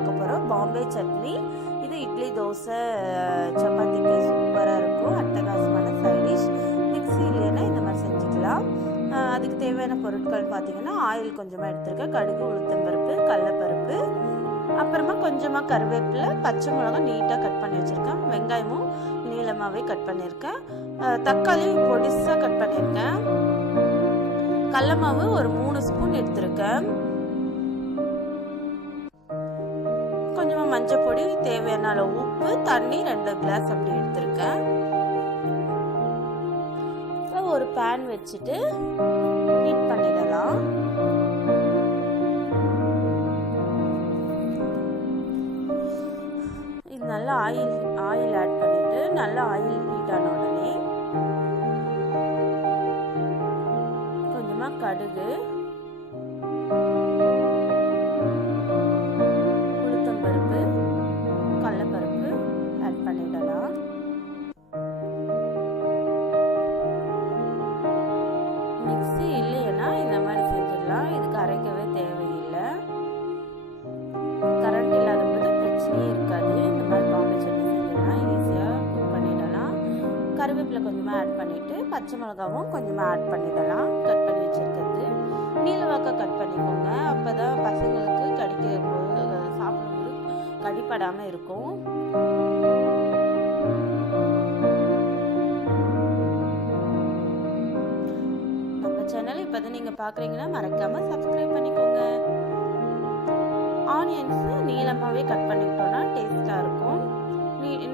பார்க்க போகிறோம். பாம்பே சட்னி. இது இட்லி, தோசை, சப்பாத்திக்கு சூப்பராக இருக்கும். அட்டகாசமான சைடிஷ். மிக்ஸி இல்லைன்னா இந்த மாதிரி செஞ்சுக்கலாம். அதுக்கு தேவையான பொருட்கள் பார்த்திங்கன்னா ஆயில் கொஞ்சமாக எடுத்துருக்கேன், கடுகு, உளுத்தம்பருப்பு, கடலைப்பருப்பு, அப்புறமா கொஞ்சமாக கருவேப்பிலை, பச்சை மிளகாய் நீட்டாக கட் பண்ணி வச்சுருக்கேன், வெங்காயமும் நீளமாகவே கட் பண்ணியிருக்கேன், தக்காளியும் பொடிசாக கட் பண்ணியிருக்கேன், கடல மாவு ஒரு 3 ஸ்பூன் எடுத்திருக்கேன், கொஞ்சமாக மஞ்சள் பொடி, தேவையான அளவு உப்பு, தண்ணி 2 கிளாஸ் அப்படி எடுத்திருக்கேன். ஒரு பேன் வச்சுட்டு ஹீட் பண்ணிடலாம். இது நல்லா ஆயில் ஆட் பண்ணிட்டு நல்லா ஆயில் ஹீட் ஆன உடனே கொஞ்சமா கடுகு, உளுத்தம்பருப்பு, கடலைப்பருப்பு ஆட் பண்ணிடலாம். மிக்ஸி இல்லைன்னா இந்த மாதிரி செஞ்சிடலாம். இதுக்கு அரைக்கவே தேவையில்லை. கரண்ட் இல்லாத போது பிரச்சனையே இருக்காது. இந்த மாதிரி பாம்பே சட்னி செஞ்சிடலாம், ஈஸியாக குக் பண்ணிடலாம். கருவேப்பிலை கொஞ்சமாக ஆட் பண்ணிவிட்டு பச்சை மிளகாவும் கொஞ்சமாக ஆட் பண்ணிடலாம். கட் பண்ணி வச்சுருக்கிறது நீளவாக்க கட் பண்ணிக்கோங்க. அப்போ தான் பசங்களுக்கு கடிக்கும் போது சாப்பிடும்போது கடிப்படாமல் இருக்கும். சேனல் இப்போ தான் நீங்கள் பார்க்குறீங்கன்னா மறக்காமல் சப்ஸ்கிரைப் பண்ணிக்கோங்க. ஆனியன்ஸ் நீளமாகவே கட் பண்ணிக்கிட்டோன்னா டேஸ்ட்டாக இருக்கும்.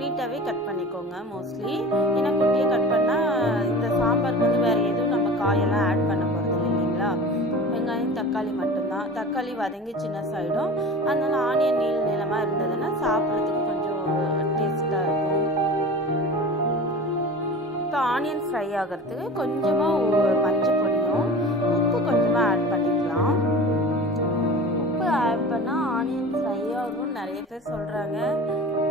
நீட்டாகவே கட் பண்ணிக்கோங்க. மோஸ்ட்லி ஏன்னா குட்டியை கட் பண்ணால் இந்த சாம்பாருக்கு வந்து வேறு எதுவும் நம்ம காயெல்லாம் ஆட் பண்ண போகிறது இல்லைங்களா. வெங்காயம், தக்காளி மட்டும்தான். தக்காளி வதங்கி சின்னசாயிடும். அதனால ஆனியன் நீளமாக இருந்ததுன்னா சாப்பிட்றதுக்கு கொஞ்சம் டேஸ்ட்டாக இருக்கும். இப்போ ஆனியன் ஃப்ரை ஆகிறதுக்கு கொஞ்சமாக மஞ்சள் பொடியும் உப்பு கொஞ்சமாக ஆட் பண்ணிக்கலாம். உப்பு ஆட் பண்ணால் ஆனியன் ஃப்ரை ஆகும்னு நிறைய பேர் சொல்கிறாங்க.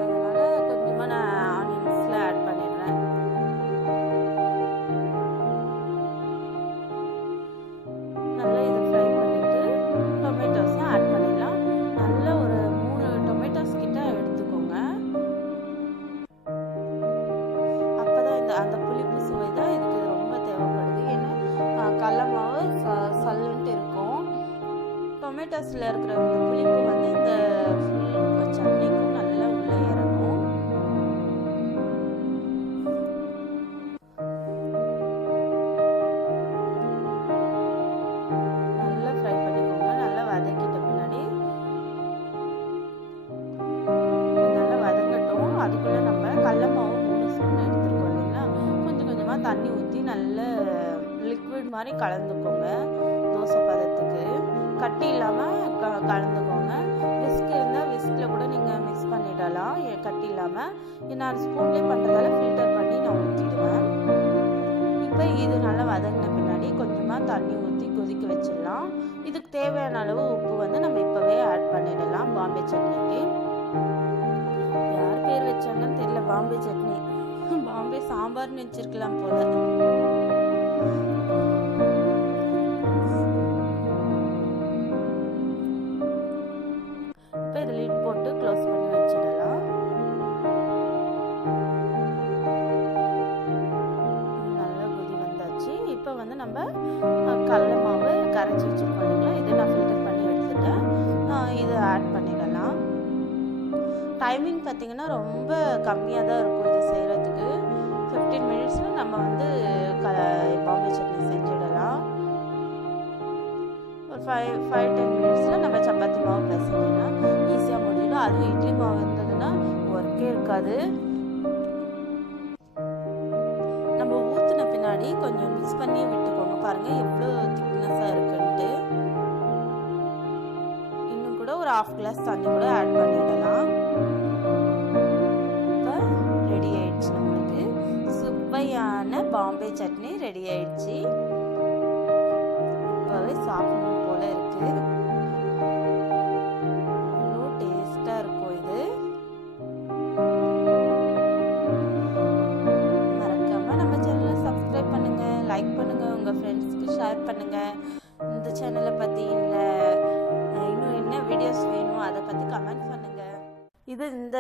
அதனால் கொஞ்சமாக நான் ஆனியன்ஸில் ஆட் பண்ணிடுறேன். நல்லா இது ஃப்ரை பண்ணிவிட்டு டொமேட்டோஸும் ஆட் பண்ணிடலாம். நல்ல ஒரு 3 டொமேட்டோஸ் கிட்ட எடுத்துக்கோங்க. அப்போ தான் அந்த புளிப்பு சுவை தான் இதுக்கு ரொம்ப தேவைப்படுது. ஏன்னா கடல மாவு சல்லுன்ட்டு இருக்கும். டொமேட்டோஸில் இருக்கிற இந்த புளிப்பு வந்து இந்த ஃபுல் சட்னிக்கும் நல்லா உள்ளே இறங்கும். நல்லா ஃப்ரை பண்ணிக்கோங்க. நல்லா வதக்கிட்ட பின்னாடி நல்லா வதங்கட்டும். அதுக்குள்ளே நம்ம கடல மாவு 3 ஸ்பூன் எடுத்துருக்கோம் இல்லைங்களா. கொஞ்சம் கொஞ்சமாக தண்ணி ஊற்றி நல்ல லிக்விட் மாதிரி கலந்துக்கோங்க. தோசை பதத்துக்கு கட்டி இல்லாமல் கலந்துக்கோங்க. விஸ்க் இருந்தால் விஸ்கில் கூட நீங்கள் மிக்ஸ் பண்ணிடலாம். கட்டி இல்லாமல் நான் ஸ்பூன்லேயே பண்ணுறதால ஃபில்டர் பண்ணி நான் ஊற்றிடுவேன். இப்போ இது நல்லா வதங்கின பின்னாடி கொஞ்சமாக தண்ணி ஊற்றி கொதிக்க வச்சிடலாம். இதுக்கு தேவையான அளவு உப்பு வந்து நம்ம இப்போவே ஆட் பண்ணிடலாம். பாம்பே சட்னிக்கு யார் பேர் வச்சாங்கன்னு தெரியல. பாம்பே சட்னி, பாம்பே சாம்பார்னு வச்சிருக்கலாம் போல. இப்போ இதை லிட் போட்டு க்ளோஸ் பண்ணி வச்சிடலாம். நல்லா கொதி வந்தாச்சு. இப்போ வந்து நம்ம கடல மாவு கரைச்சி வச்சுருக்கோம் இல்லைங்களா, இதை நான் ஃபில்டர் பண்ணி எடுத்துட்டேன். இதை ஆட் பண்ணிடலாம். டைமிங் பார்த்திங்கன்னா ரொம்ப கம்மியாக தான் இருக்கும். இது செய்கிறதுக்கு 15 மினிட்ஸில் நம்ம வந்து பாம்பே சட்னி செஞ்சிடலாம். ஒரு 5-10 மினிட்ஸில் நம்ம சப்பாத்தி மாவு பிசைஞ்சிடலாம். ஈஸியாக முடிஞ்சிடும். அதுவும் இட்லி மாவு இருந்ததுன்னா ஒர்க்கே இருக்காது. நம்ம ஊற்றின பின்னாடி கொஞ்சம் மிக்ஸ் பண்ணி விட்டுக்கோங்க. பாருங்கள் எவ்வளோ திக்னஸாக இருக்குன்ட்டு. இன்னும் கூட ஒரு 1/2 கிளாஸ் தண்ணி கூட ஆட் பண்ணிடலாம். இப்போ ரெடி ஆயிடுச்சு. நம்மளுக்கு சுவையான பாம்பே சட்னி ரெடி ஆயிடுச்சு. இப்போவே சாப்பிடணும் போல இருக்கு. அவ்வளோ டேஸ்டாக இருக்கும் இது. மறக்காமல் நம்ம சேனலை சப்ஸ்கிரைப் பண்ணுங்கள், லைக் பண்ணுங்கள், உங்கள் ஃப்ரெண்ட்ஸ்க்கு ஷேர் பண்ணுங்கள். இந்த சேனலை பற்றி இல்லை இன்னும் என்ன வீடியோஸ் வேணும் அதை பற்றி கமெண்ட் பண்ணுங்கள். இது இந்த